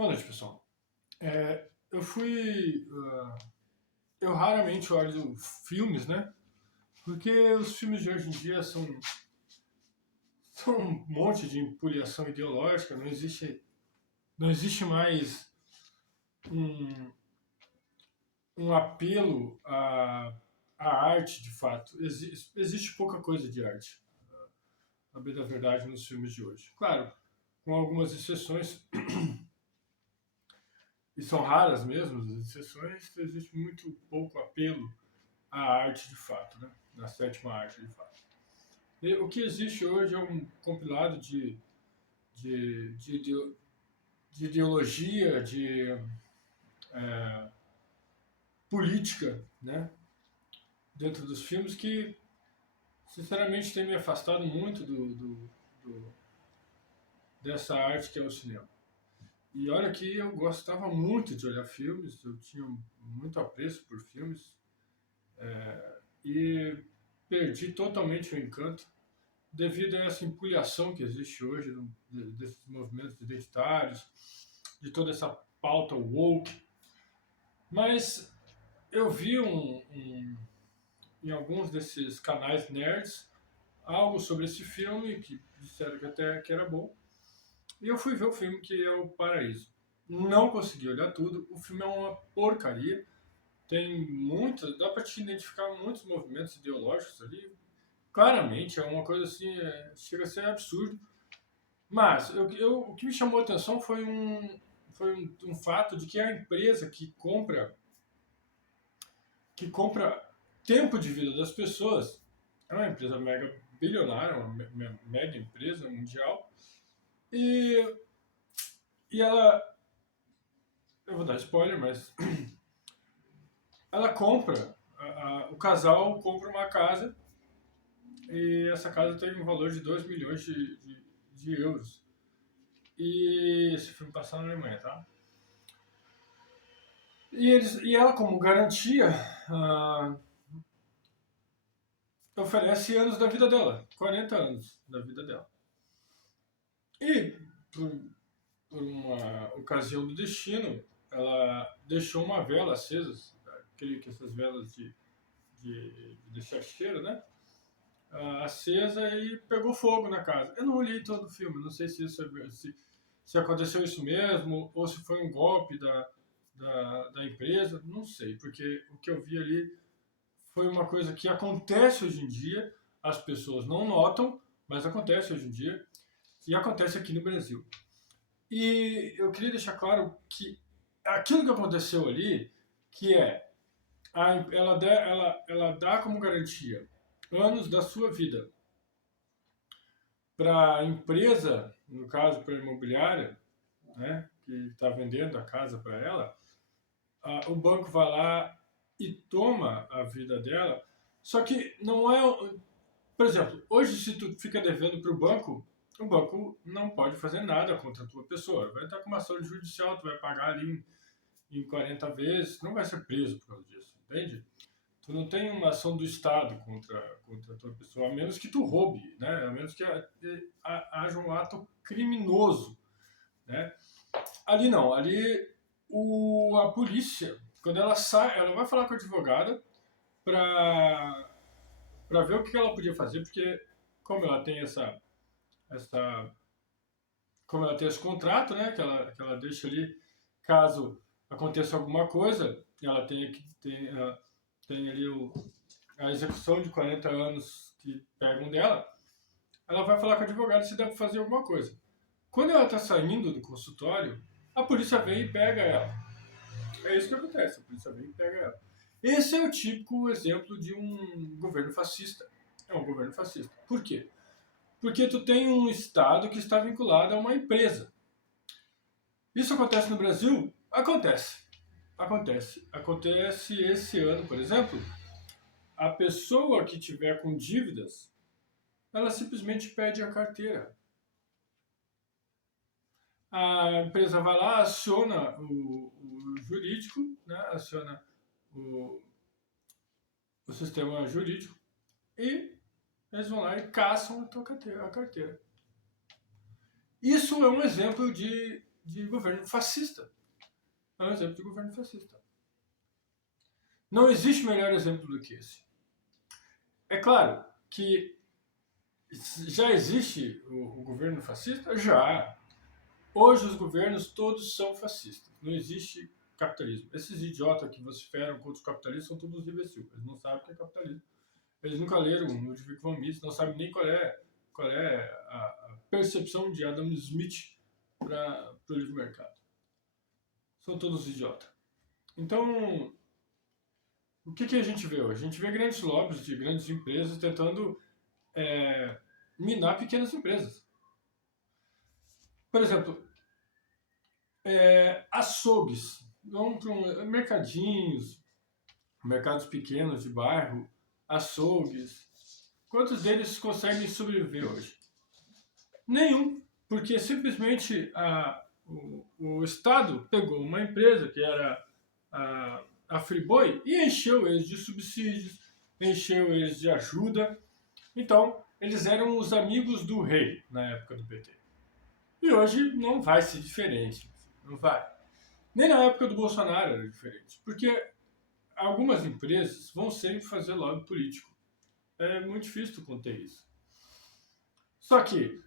Boa noite, pessoal. Eu fui. Eu raramente olho filmes, né? Porque os filmes de hoje em dia são um monte de empulhação ideológica, não existe mais um, um apelo à arte, de fato. Existe pouca coisa de arte, a bem da verdade, nos filmes de hoje. Claro, com algumas exceções, e são raras mesmo, as exceções, existe muito pouco apelo à arte de fato, né? Na sétima arte de fato. E o que existe hoje é um compilado de, de, ideo- de ideologia, de política, né? Dentro dos filmes que, sinceramente, tem me afastado muito do- dessa arte que é o cinema. E olha que eu gostava muito de olhar filmes, eu tinha muito apreço por filmes e perdi totalmente o encanto devido a essa empulhação que existe hoje desses movimentos identitários, de toda essa pauta woke. Mas eu vi em alguns desses canais nerds algo sobre esse filme, que disseram que até que era bom, e eu fui ver o filme, que é O Paraíso. Não consegui olhar tudo, o filme é uma porcaria, tem muitas, dá para te identificar muitos movimentos ideológicos ali, claramente é uma coisa assim, chega a ser absurdo. Mas o que me chamou a atenção foi um fato de que a empresa que compra tempo de vida das pessoas é uma empresa mega bilionária, uma mega empresa mundial, e, e eu vou dar spoiler, mas ela compra, o casal compra uma casa, e essa casa tem um valor de 2 milhões de euros. E esse filme passa na Alemanha, tá? E ela, como garantia, ah, oferece anos da vida dela, 40 anos da vida dela. E, por, por uma ocasião do destino, ela deixou uma vela acesa, creio que essas velas de deixar cheiro, né? Acesa, e pegou fogo na casa. Eu não olhei todo o filme, não sei se aconteceu isso mesmo, ou se foi um golpe da empresa, não sei, porque o que eu vi ali foi uma coisa que acontece hoje em dia, as pessoas não notam, mas acontece hoje em dia, e acontece aqui no Brasil. E eu queria deixar claro que aquilo que aconteceu ali, que é, ela dá como garantia anos da sua vida para a empresa, no caso para a imobiliária, né, que está vendendo a casa para ela, o banco vai lá e toma a vida dela. Só que não é. Por exemplo, hoje, se tu fica devendo para o banco não pode fazer nada contra a tua pessoa. Vai estar com uma ação judicial, tu vai pagar ali em 40 vezes, não vai ser preso por causa disso, entende? Tu não tem uma ação do Estado contra a tua pessoa, a menos que tu roube, né? A menos que haja um ato criminoso, né? Ali não, ali a polícia, quando ela sai, ela vai falar com a advogada para ver o que ela podia fazer, porque como ela tem essa como ela tem esse contrato, né, que ela deixa ali, caso aconteça alguma coisa, ela tem ali a execução de 40 anos que pegam dela, ela vai falar com o advogado se dá para fazer alguma coisa. Quando ela está saindo do consultório, a polícia vem e pega ela. É isso que acontece, a polícia vem e pega ela. Esse é o típico exemplo de um governo fascista. É um governo fascista. Por quê? Porque tu tem um Estado que está vinculado a uma empresa. Isso acontece no Brasil? Acontece. Acontece. Acontece esse ano, por exemplo. A pessoa que tiver com dívidas, ela simplesmente pede a carteira. A empresa vai lá, aciona o jurídico, né? Aciona o, o sistema jurídico, e eles vão lá e caçam a tua carteira, a carteira. Isso é um exemplo de governo fascista. É um exemplo de governo fascista. Não existe melhor exemplo do que esse. É claro que já existe o governo fascista? Já. Hoje os governos todos são fascistas. Não existe capitalismo. Esses idiotas que vociferam contra o capitalismo são todos imbecil. Eles não sabem o que é capitalismo. Eles nunca leram o Ludwig von Mises, não sabem nem qual é a percepção de Adam Smith para o livre mercado. São todos idiotas. Então, o que a gente vê hoje? A gente vê grandes lobbies de grandes empresas tentando minar pequenas empresas. Por exemplo, açougues, vão para mercadinhos, mercados pequenos de bairro, açougues. Quantos deles conseguem sobreviver hoje? Nenhum, porque simplesmente o Estado pegou uma empresa que era a Friboi e encheu eles de subsídios, encheu eles de ajuda. Então, eles eram os amigos do rei na época do PT. E hoje não vai ser diferente. Não vai. Nem na época do Bolsonaro era diferente. Porque algumas empresas vão sempre fazer lobby político. É muito difícil tu conter isso. Só que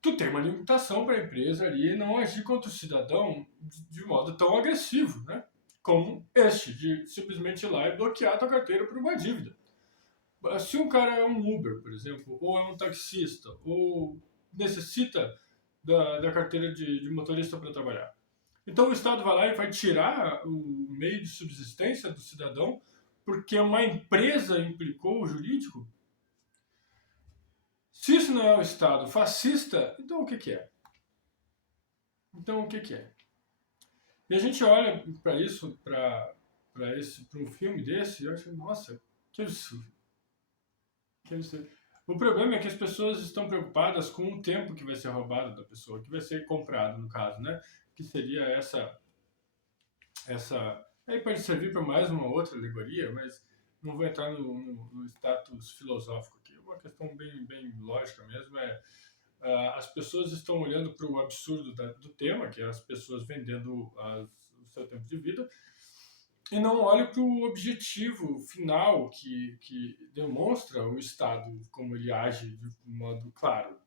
tu tem uma limitação para a empresa ali não agir contra o cidadão de modo tão agressivo, né? Como este, de simplesmente ir lá e bloquear a tua carteira por uma dívida. Se um cara é um Uber, por exemplo, ou é um taxista, ou necessita da carteira de motorista para trabalhar. Então o Estado vai lá e vai tirar o meio de subsistência do cidadão porque uma empresa implicou o jurídico? Se isso não é um Estado fascista, então o que é? Então o que é? E a gente olha para isso, para um filme desse, e acha, nossa, que absurdo. Que absurdo. O problema é que as pessoas estão preocupadas com o tempo que vai ser roubado da pessoa, que vai ser comprado, no caso, né? Que seria essa aí pode servir para mais uma outra alegoria, mas não vou entrar no status filosófico aqui. Uma questão bem lógica mesmo as pessoas estão olhando para o absurdo do tema, que é as pessoas vendendo o seu tempo de vida, e não olham para o objetivo final que demonstra o Estado como ele age de modo claro,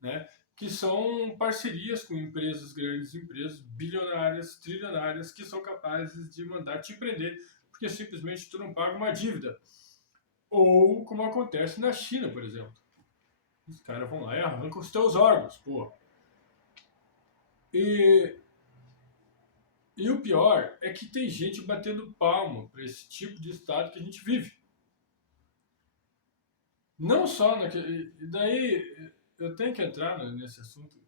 né? Que são parcerias com empresas grandes, empresas bilionárias, trilionárias, que são capazes de mandar te prender porque simplesmente tu não paga uma dívida. Ou como acontece na China, por exemplo. Os caras vão lá e arrancam os teus órgãos, pô. E o pior é que tem gente batendo palma para esse tipo de estado que a gente vive. Não só naquele... Daí eu tenho que entrar nesse assunto.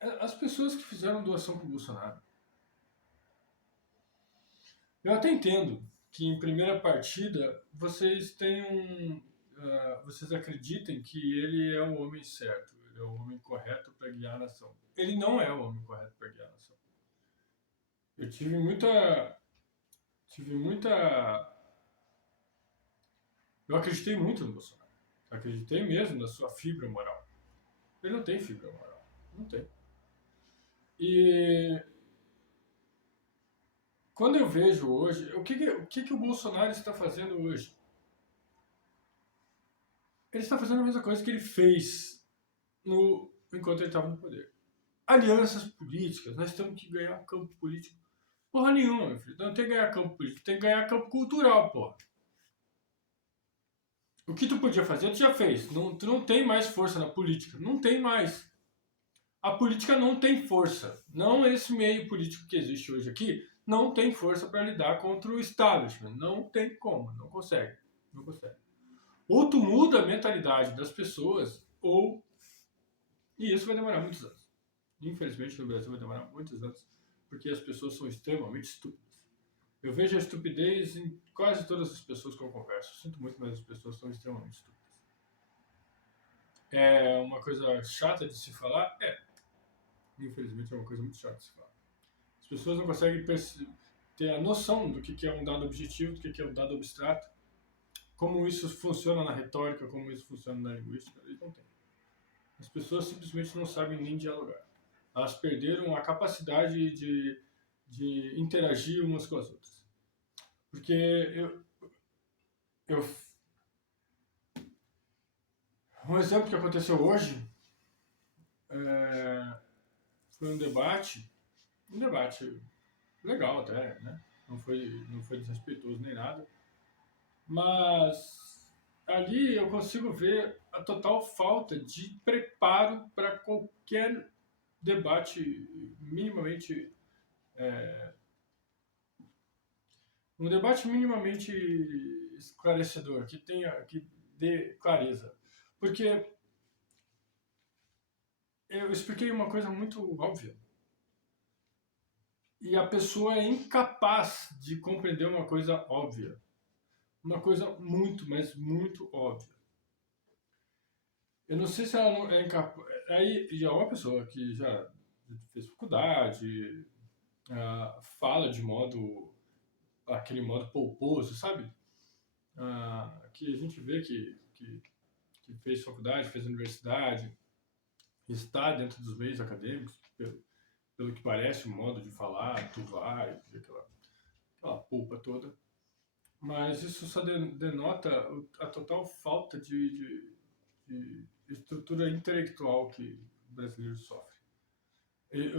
As pessoas que fizeram doação pro Bolsonaro. Eu até entendo que em primeira partida vocês tenham... vocês acreditem que ele é o homem certo, ele é o homem correto para guiar a nação. Ele não é o homem correto para guiar a nação. Eu tive muita... Eu acreditei muito no Bolsonaro. Acreditei mesmo na sua fibra moral. Ele não tem fibra moral. Não tem. E quando eu vejo hoje, o que o Bolsonaro está fazendo hoje? Ele está fazendo a mesma coisa que ele fez enquanto ele estava no poder. Alianças políticas, nós temos que ganhar campo político. Porra nenhuma, meu filho. Não tem que ganhar campo político, tem que ganhar campo cultural, porra. O que tu podia fazer, tu já fez. Tu não tem mais força na política. Não tem mais. A política não tem força. Não esse meio político que existe hoje aqui não tem força para lidar contra o establishment. Não tem como. Não consegue. Não consegue. Ou tu muda a mentalidade das pessoas, e isso vai demorar muitos anos. Infelizmente no Brasil vai demorar muitos anos, porque as pessoas são extremamente estúpidas. Eu vejo a estupidez em quase todas as pessoas que eu converso. Sinto muito, mas as pessoas são extremamente estúpidas. É uma coisa chata de se falar? Infelizmente é uma coisa muito chata de se falar. As pessoas não conseguem ter a noção do que é um dado objetivo, do que é um dado abstrato, como isso funciona na retórica, como isso funciona na linguística. Eles não têm. As pessoas simplesmente não sabem nem dialogar. Elas perderam a capacidade de interagir umas com as outras. Porque eu um exemplo que aconteceu hoje é, foi um debate legal até, né? Não foi desrespeitoso nem nada, mas ali eu consigo ver a total falta de preparo para qualquer debate minimamente um debate minimamente esclarecedor, que dê clareza. Porque eu expliquei uma coisa muito óbvia. E a pessoa é incapaz de compreender uma coisa óbvia. Uma coisa muito, mas muito óbvia. Eu não sei se ela não é incapaz. Aí já é uma pessoa que já fez faculdade, fala de modo. Aquele modo polposo, sabe? Que a gente vê que fez faculdade, fez universidade, está dentro dos meios acadêmicos, pelo que parece, o modo de falar, tu vai, aquela polpa toda. Mas isso só denota a total falta de estrutura intelectual que o brasileiro sofre. E,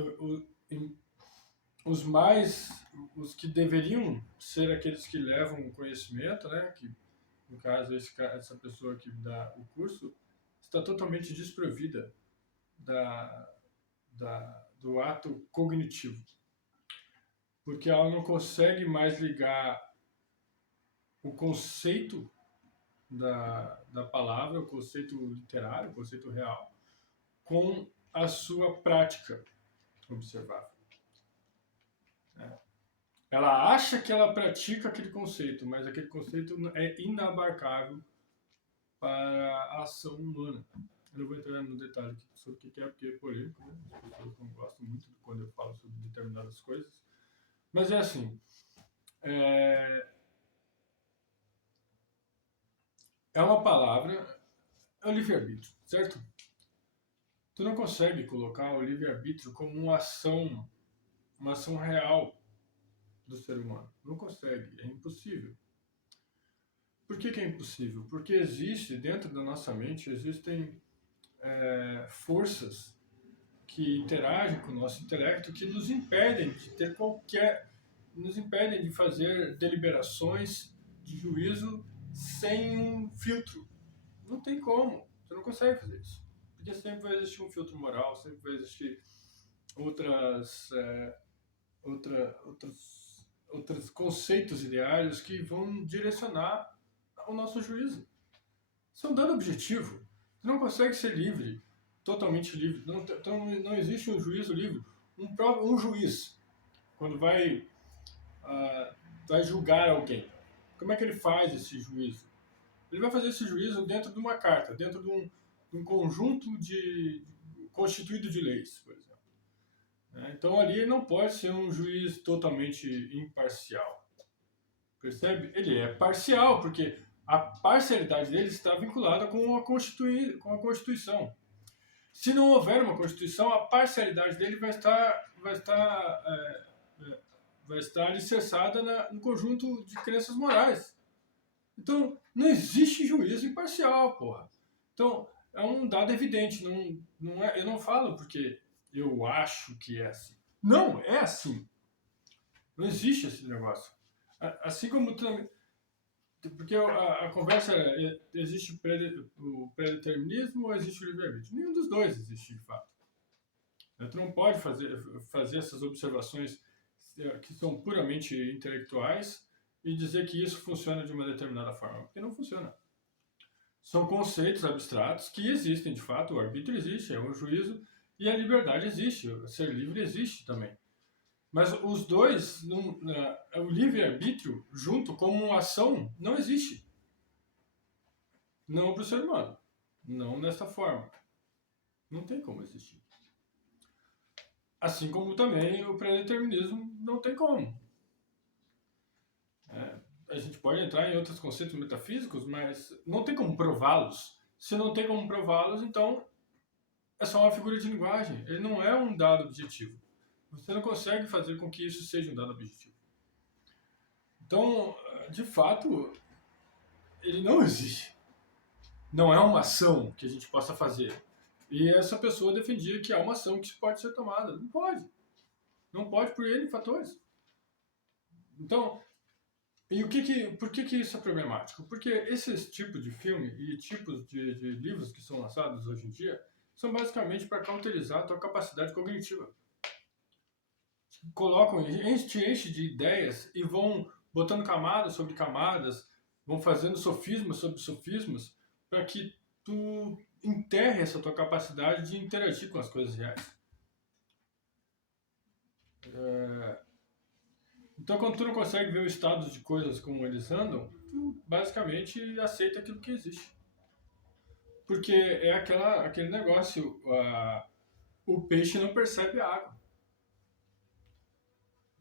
os mais, os que deveriam ser aqueles que levam o conhecimento, né, que no caso essa pessoa que dá o curso, está totalmente desprovida da, do ato cognitivo, porque ela não consegue mais ligar o conceito da palavra, o conceito literário, o conceito real, com a sua prática observável. Ela acha que ela pratica aquele conceito, mas aquele conceito é inabarcável para a ação humana. Eu não vou entrar no detalhe aqui sobre o que é, porque é polêmico, né? As pessoas não gostam muito quando eu falo sobre determinadas coisas. Mas é assim, é uma palavra, é o livre-arbítrio, certo? Tu não consegue colocar o livre-arbítrio como uma ação real do ser humano. Não consegue, é impossível. Por que é impossível? Porque existe, dentro da nossa mente, existem forças que interagem com o nosso intelecto que nos impedem de ter nos impedem de fazer deliberações de juízo sem um filtro. Não tem como. Você não consegue fazer isso. Porque sempre vai existir um filtro moral, sempre vai existir outras, outros conceitos ideários que vão direcionar o nosso juízo. Isso é um dano objetivo. Você não consegue ser livre, totalmente livre. Não existe um juízo livre. Um juiz, quando vai julgar alguém, como é que ele faz esse juízo? Ele vai fazer esse juízo dentro de uma carta, dentro de um conjunto constituído de leis, por exemplo. Então ali não pode ser um juiz totalmente imparcial. Percebe? Ele é parcial, porque a parcialidade dele está vinculada com a Constituição. Se não houver uma Constituição, a parcialidade dele vai estar alicerçada no conjunto de crenças morais. Então, não existe juízo imparcial, porra. Então, é um dado evidente. Não é, eu não falo porque eu acho que é assim. Não, é assim. Não existe esse negócio. Assim como também. Porque a conversa é: existe o pré-determinismo ou existe o livre-arbítrio? Nenhum dos dois existe de fato. Tu não pode fazer essas observações que são puramente intelectuais e dizer que isso funciona de uma determinada forma, porque não funciona. São conceitos abstratos que existem de fato, o arbítrio existe, é o juízo, e a liberdade existe, ser livre existe também. Mas os dois, o livre-arbítrio, junto como uma ação, não existe. Não para o ser humano. Não dessa forma. Não tem como existir. Assim como também o pré-determinismo não tem como. A gente pode entrar em outros conceitos metafísicos, mas não tem como prová-los. Se não tem como prová-los, então é só uma figura de linguagem, ele não é um dado objetivo. Você não consegue fazer com que isso seja um dado objetivo. Então, de fato, ele não existe. Não é uma ação que a gente possa fazer. E essa pessoa defendia que há uma ação que pode ser tomada. Não pode. Não pode por N fatores. Então, por que isso é problemático? Porque esses tipos de filme e tipos de livros que são lançados hoje em dia são basicamente para cauterizar a tua capacidade cognitiva. Colocam, te enchem de ideias e vão botando camadas sobre camadas, vão fazendo sofismas sobre sofismas para que tu enterre essa tua capacidade de interagir com as coisas reais. Então, quando tu não consegue ver o estado de coisas como eles andam, tu basicamente aceita aquilo que existe. Porque é aquele negócio, o peixe não percebe a água.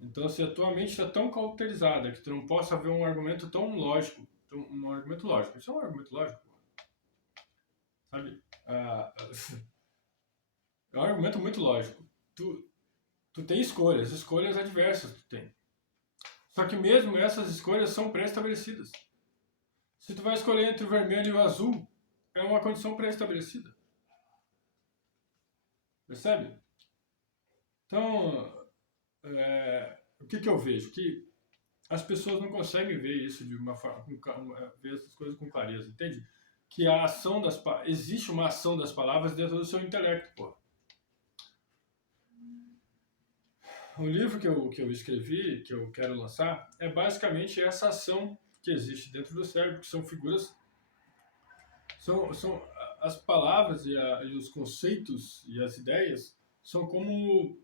Então, se a tua mente está tão cauterizada que tu não possa ver um argumento tão lógico, um argumento lógico, isso é um argumento lógico, sabe? É um argumento muito lógico. Tu tem escolhas adversas tu tem. Só que mesmo essas escolhas são pré-estabelecidas. Se tu vai escolher entre o vermelho e o azul, é uma condição pré-estabelecida. Percebe? Então, o que eu vejo? Que as pessoas não conseguem ver isso de uma forma, ver essas coisas com clareza, entende? Que a ação existe uma ação das palavras dentro do seu intelecto, pô. O livro que eu escrevi, que eu quero lançar, é basicamente essa ação que existe dentro do cérebro, que são figuras, são as palavras e os conceitos e as ideias são como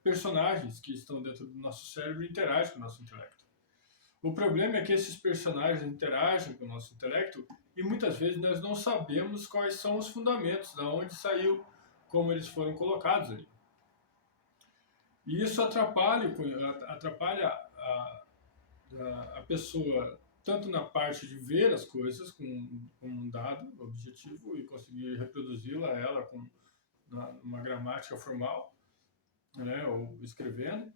personagens que estão dentro do nosso cérebro e interagem com o nosso intelecto. O problema é que esses personagens interagem com o nosso intelecto e muitas vezes nós não sabemos quais são os fundamentos, da onde saiu, como eles foram colocados ali. E isso atrapalha a pessoa tanto na parte de ver as coisas com um dado objetivo e conseguir reproduzi-la ela com uma gramática formal, né, ou escrevendo,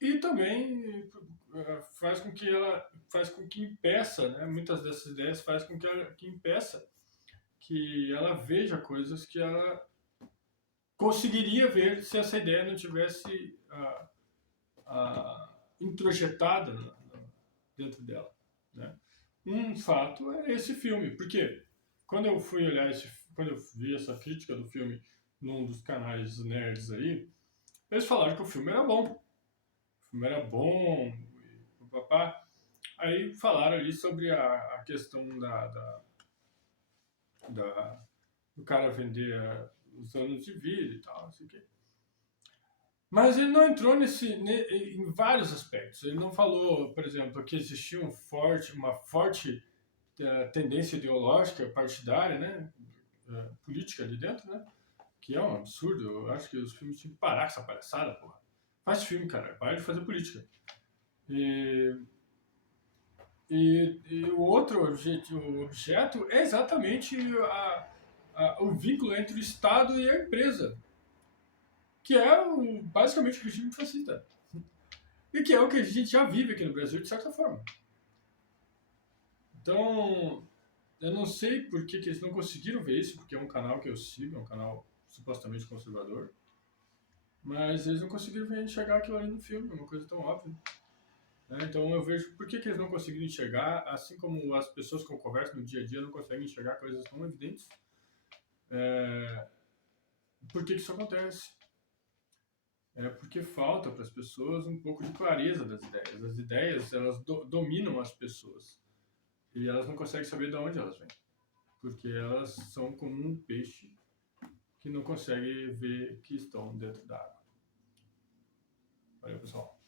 e também faz com que impeça, né, muitas dessas ideias faz com que impeça que ela veja coisas que ela conseguiria ver se essa ideia não tivesse introjetada dentro dela, né? Um fato é esse filme, porque quando eu fui olhar quando eu vi essa crítica do filme num dos canais nerds aí, eles falaram que o filme era bom. O filme era bom, e papá. Aí falaram ali sobre a questão do cara vender os anos de vida e tal, não sei o quê. Mas ele não entrou em vários aspectos. Ele não falou, por exemplo, que existia uma forte tendência ideológica partidária, né, política ali dentro, né, que é um absurdo. Eu acho que os filmes tinham que parar com essa palhaçada, porra. Faz filme, cara, para de fazer política. E o outro objeto é exatamente o vínculo entre o Estado e a empresa, que é basicamente o regime fascista. E que é o que a gente já vive aqui no Brasil, de certa forma. Então, eu não sei por que eles não conseguiram ver isso, porque é um canal que eu sigo, é um canal supostamente conservador, mas eles não conseguiram enxergar aquilo ali no filme, é uma coisa tão óbvia. Então eu vejo por que eles não conseguiram enxergar, assim como as pessoas que eu converso no dia a dia não conseguem enxergar coisas tão evidentes. Por que isso acontece? É porque falta para as pessoas um pouco de clareza das ideias. As ideias, elas dominam as pessoas. E elas não conseguem saber de onde elas vêm. Porque elas são como um peixe que não consegue ver que estão dentro da água. Valeu, pessoal.